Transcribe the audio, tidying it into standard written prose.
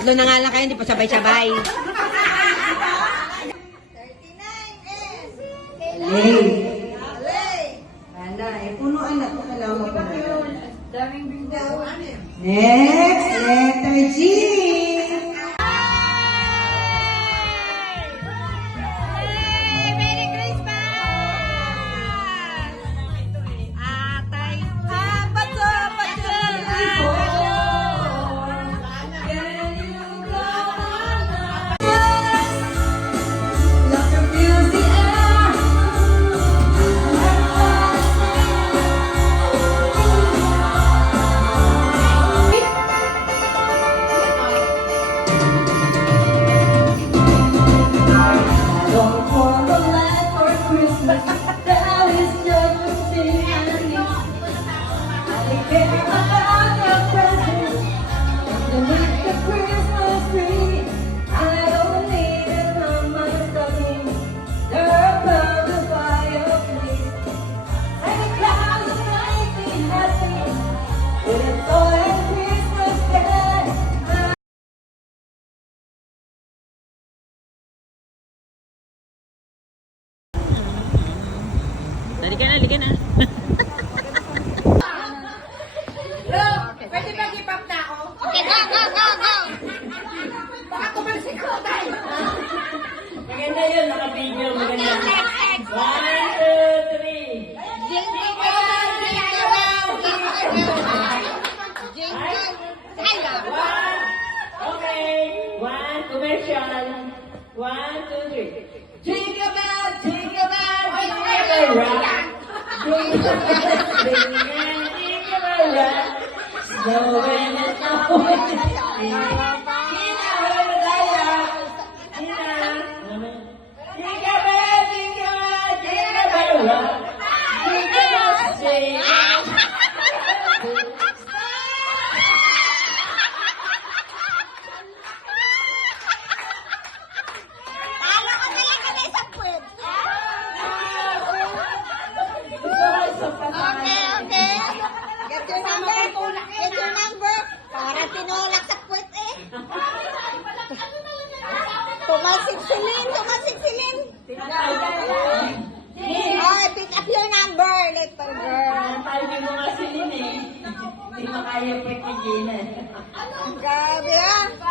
tatlo na nga lang kayo, hindi pa sabay-sabay. 39 Lay. Wala, punuan na ito. Kailangan mo punuan. Daming bingdaw. Next, letter G. Merry Christmas! Atay. Pato! Halika na. Pwede ba give-up na ako? Okay, go! Baka tumalsik ko tayo. Maganda yun, naka-video. Maganda. Next. 1, 2, 3. Okay. 1, commercial. 1, 2, 3. Jingle bell, jingle bell, jingle bell rock. Jingle bell, jingle bell rock. Snowing and snowing. Okay. Get your number. Para tinulak sa puwet eh. Tumalsik silin. Oh, pick up your number, little girl. Sabi mo nga si Lynn eh. Hindi mo kaya pwede Gina. Grabe ah.